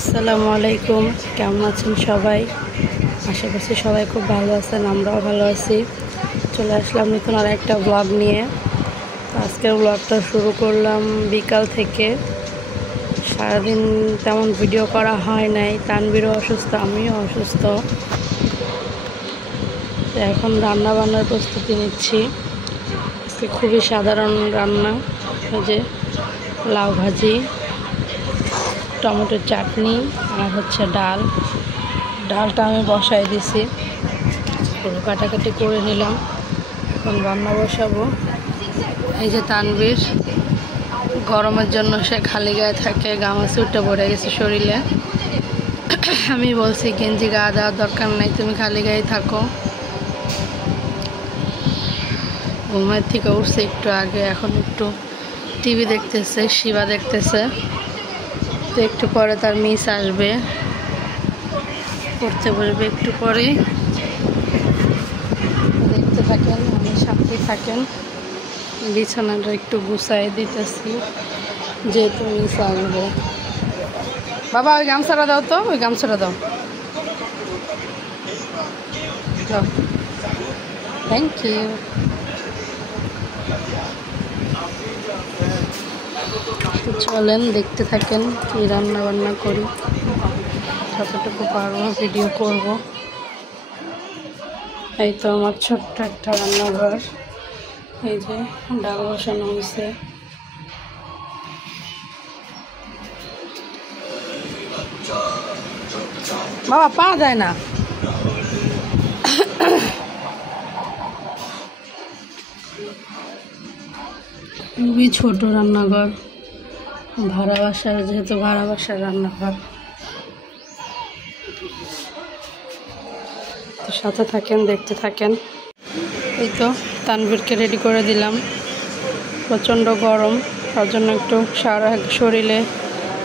আসসালামু আলাইকুম, কেমন আছেন সবাই? আশা করছি সবাই খুব ভালো আছেন, আমরাও ভালো আছি। চলে আসলাম নতুন আর একটা ব্লগ নিয়ে। আজকের ব্লগটা শুরু করলাম বিকাল থেকে। সারাদিন তেমন ভিডিও করা হয় নাই, তানভীরও অসুস্থ, আমিও অসুস্থ। এখন রান্না বান্নার প্রস্তুতি নিচ্ছি। আজকে খুবই সাধারণ রান্না, যে লাউ ভাজি, টমেটোর চাটনি আর হচ্ছে ডালটা আমি বসাই দিছি, পুরো কাটাকাটি করে নিলাম। এখন রান্না বসাবো। এই যে তানভীর, গরমের জন্য সে খালি গায়ে থাকে, গামাচি উঠে পড়ে গেছে শরীরে। আমি বলছি গেঞ্জি গায়ে দেওয়ার দরকার নাই, তুমি খালি গায়ে থাকো। ঘুমের থেকে উঠছে একটু আগে, এখন একটু টিভি দেখতেছে, শিবা দেখতেছে। তো একটু পরে তার মিস আসবে, পড়তে বসবে একটু পরে। দেখতে থাকেন, আমার সাথে থাকেন। বিছানাটা একটু গুছাই দিতেছি, যেহেতু মিস আসবে। বাবা ওই গামছাটা দাও তো, ওই গামছাটা দাও। Thank you. চলেন দেখতে থাকেন কি রান্না বান্না করি, যতটুকু পারবো ভিডিও করব। এই তো আমার ছোট্ট একটা রান্নাঘর। এই যে ডাল বসানো হয়েছে। বাবা পা যায় না। খুবই ছোট রান্নাঘর, ভাড়া বাসার, যেহেতু ভাড়া বাসার রান্নাঘর। তো সাথে থাকেন, দেখতে থাকেন। এই তো তানভীরকে রেডি করে দিলাম। প্রচণ্ড গরম, তার জন্য একটু সারা শরীরে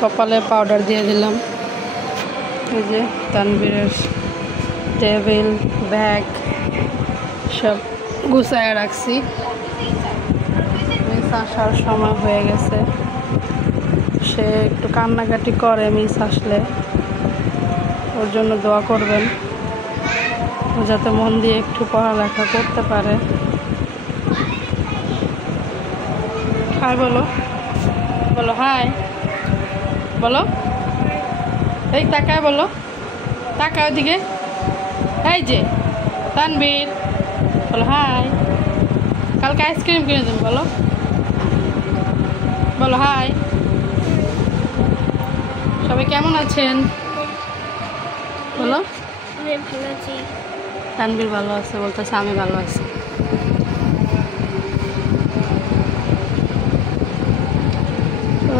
কপালে পাউডার দিয়ে দিলাম। এই যে তানভীরের টেবিল, ব্যাগ সব গুছায় রাখছি। মিস আসার সময় হয়ে গেছে, সে একটু কান্নাকাটি করে মিস আসলে। ওর জন্য দোয়া করবেন, ও যাতে মন দিয়ে একটু পড়ালেখা করতে পারে। হাই বলো, বলো হাই বলো। এই তাকায় বলো, তাকায় ওদিকে। এই যে তানভীর, বলো হাই। কালকে আইসক্রিম কিনে দেন, বলো বলো হাই। সবাই কেমন আছেন বলো। ভালো আছি। তানভীর ভালো আছে বলতেছে, আমি ভালো আছি।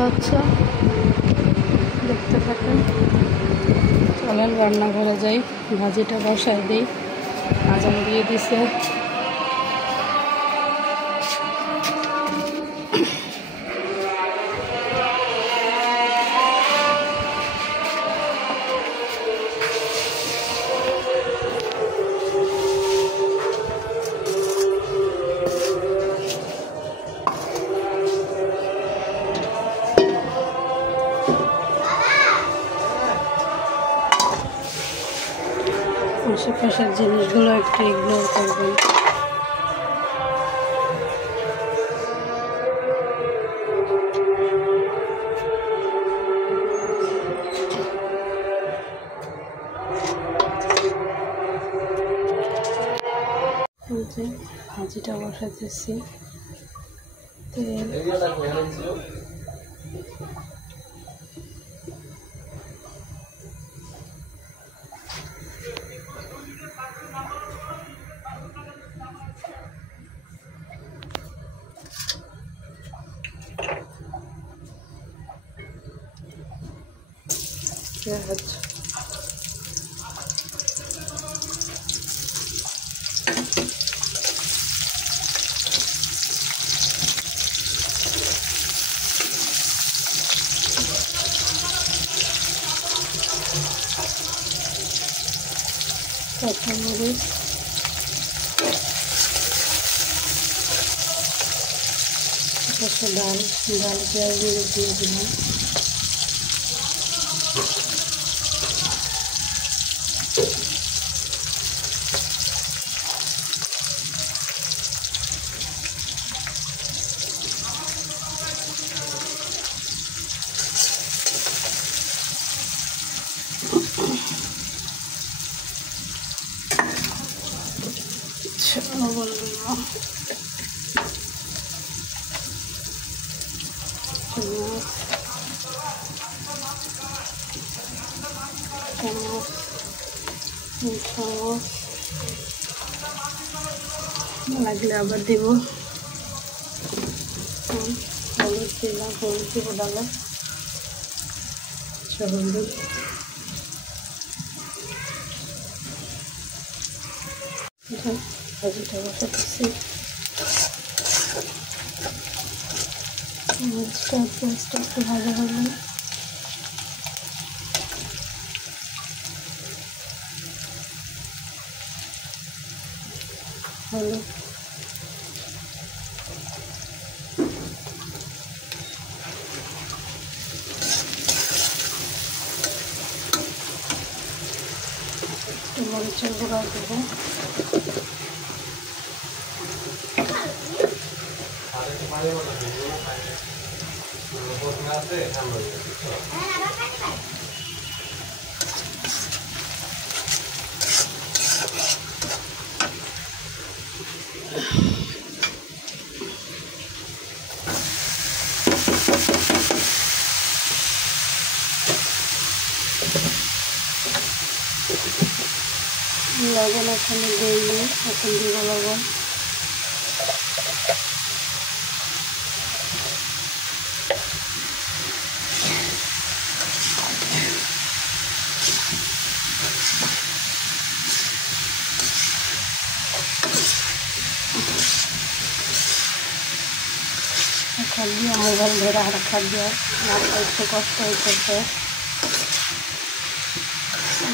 আচ্ছা, দেখতে থাকেন। চলেন রান্নাঘরে যাই, ভাজিটা বসাই দিই। আজান দিয়ে দিছে। আশেপাশের জিনিসগুলো একটু ইগনোর করবেন। ভাজিটা বসাতেছি, তেল পেঁয়াজ, কাঁচামরিচ, ডাল পেঁয়াজ দিয়ে দিলাম। লবণ দিব, লাগলে আবার দিব। হলুদ দিলাম, হলুদ দিব ডালে, হলুদ ভাজিটা বসাতেছি। পেঁয়াজটা একটু ভাজা হবে, হলুদ একটু মরিচের গুঁড়া দেবো, লবণ এখানে দিইনি, এখন দিব লবণ। খাদ দিয়ে মোবাইল ধরে আর খাদ দিয়ে রাস্তা একটু কষ্ট হইতেছে,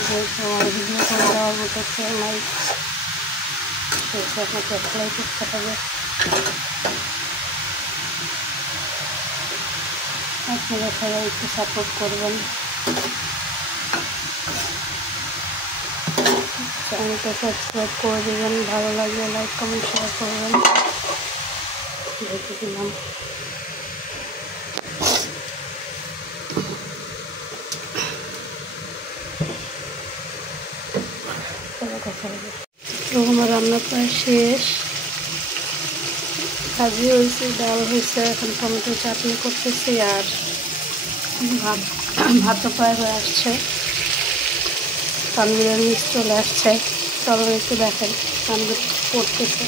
যেহেতু আমার ভিডিও করে দেওয়ার মতো কেউ নাই, সেটা আপনাকে অ্যাপ্লাই করতে হবে। আপনারা সবাই একটু সাপোর্ট করবেন, চ্যানেলটা সাবস্ক্রাইব করে দেবেন, ভালো লাগলে লাইক কমেন্ট শেয়ার করবেন। দেখে দিলাম আমার রান্না প্রায় শেষ, ভাজি হয়েছে, ডাল হয়েছে, এখন টমেটো চাটনি করতেছি, আর ভাতও প্রায় হয়ে আসছে। তানভীরের মিস চলে আসছে, চলো একটু দেখেন তানভীর পড়তেছে।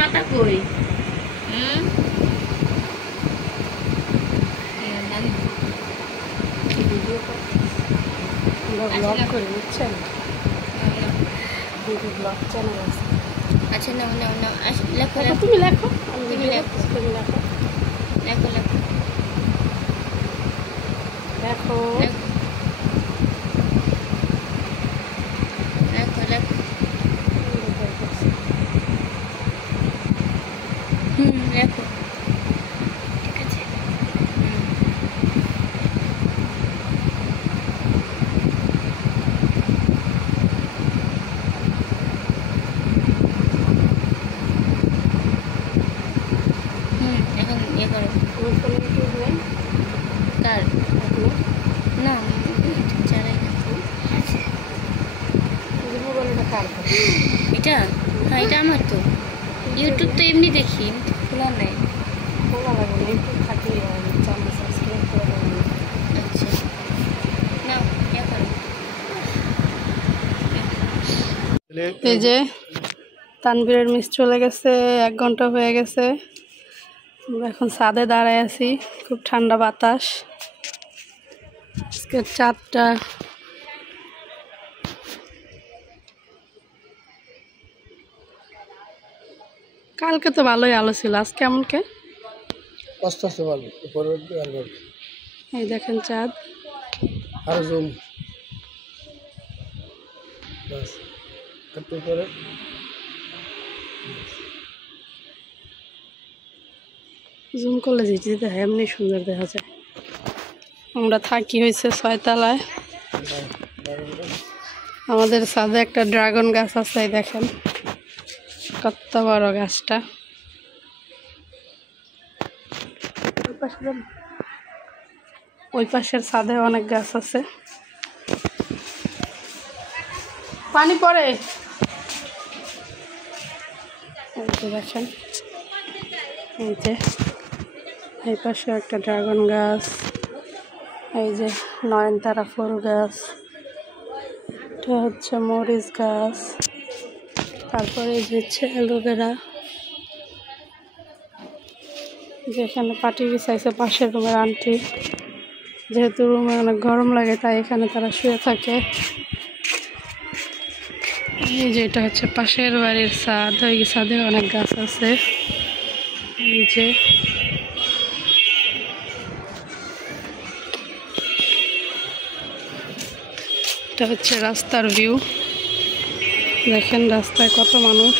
মাথা কই ব্লগ করে বুঝছেন, ব্লগ চ্যানেল আছে। আচ্ছা না না না, লেখো তুমি লেখো, তুমি লেখো, তুমি লেখো, লেখো লেখো লেখো লেখো লেখো। লেখো, ঠিক আছে। এখন ইয়ে করো। কার না চালাই না, এটা হ্যাঁ এটা আমার তো ইউটিউব তো এমনি দেখি, খোলা নাই। আচ্ছা না ইয়ে করো। এই যে তানভীরের মিস চলে গেছে, 1 ঘন্টা হয়ে গেছে। আমরা এখন ছাদে দাঁড়ায় আছি, খুব ঠান্ডা বাতাস। আজকে চাঁদটা কালকে তো ভালোই আলো ছিল, আজকে কেমন কে এই দেখেন চাঁদ। আর জুম বাস একটু পরে জুম করলে যেটি দেখা এমনি সুন্দর দেখা যায়। আমরা থাকি হয়েছে 6 তলায়। আমাদের ছাদে একটা ড্রাগন গাছ আছে, দেখেন কত বড় গাছটা। ওই পাশের ছাদে অনেক গাছ আছে। পানি পড়ে, দেখেন এই যে এই পাশে একটা ড্রাগন গাছ, এই যে নয়নতারা ফুল গাছ, এটা হচ্ছে মরিচ গাছ, তারপরে এই যে হচ্ছে অ্যালোভেরা। যেখানে পাটি বিছাইছে পাশের রুমের আন্টি, যেহেতু রুমে অনেক গরম লাগে তাই এখানে তারা শুয়ে থাকে। এই যে এটা হচ্ছে পাশের বাড়ির ছাদ, ওই ছাদে অনেক গাছ আছে। এই যে এটা হচ্ছে রাস্তার ভিউ, দেখেন রাস্তায় কত মানুষ।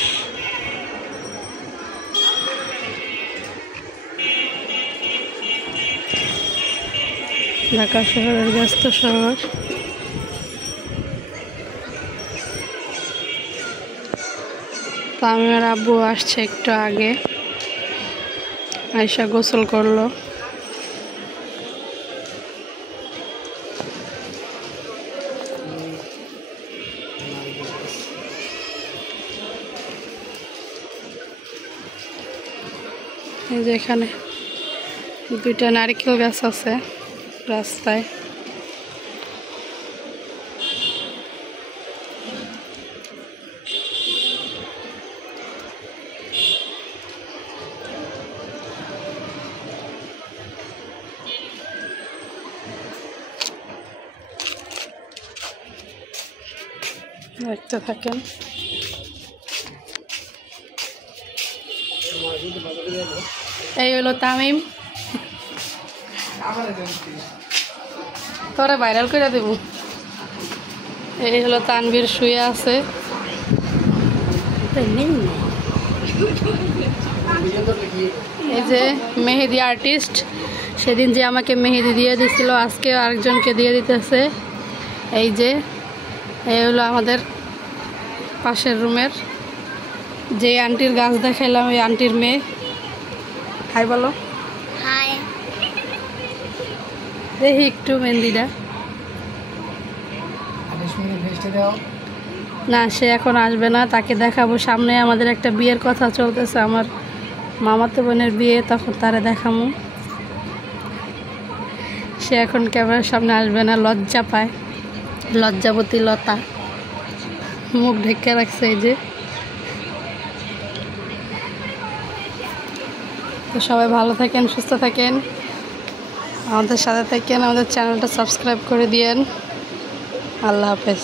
ঢাকা শহরের ব্যস্ত শহর। তামিমের আব্বু আসছে একটু আগে, আয়শা গোসল করলো। এই যে এখানে 2টা নারকেল গাছ আছে রাস্তায়। দেখতে থাকেন। এই হলো তামিম, তোরা ভাইরাল করে দেব। এই হলো তানভীর শুয়ে আছে। এই যে মেহেদি আর্টিস্ট, সেদিন যে আমাকে মেহেদি দিয়ে দিছিল আজকে আরেকজনকে দিয়ে দিতেছে। এই যে এই হলো আমাদের পাশের রুমের যে আন্টির গাছ দেখাইলাম, ওই আন্টির মেয়ে। হাই বলো। হাই। দেখি একটু মেহেদিটা। না, সে এখন আসবে না, তাকে দেখাবো সামনে। আমাদের একটা বিয়ের কথা চলতেছে, আমার মামাতো বোনের বিয়ে, তখন তারে দেখাবো। সে এখন ক্যামেরার সামনে আসবে না, লজ্জা পায়, লজ্জাবতী লতা, মুখ ঢেকে রাখছে। এই যে তো সবাই ভালো থাকেন, সুস্থ থাকেন, আমাদের সাথে থাকেন, আমাদের চ্যানেলটা সাবস্ক্রাইব করে দিয়েন। আল্লাহ হাফেজ।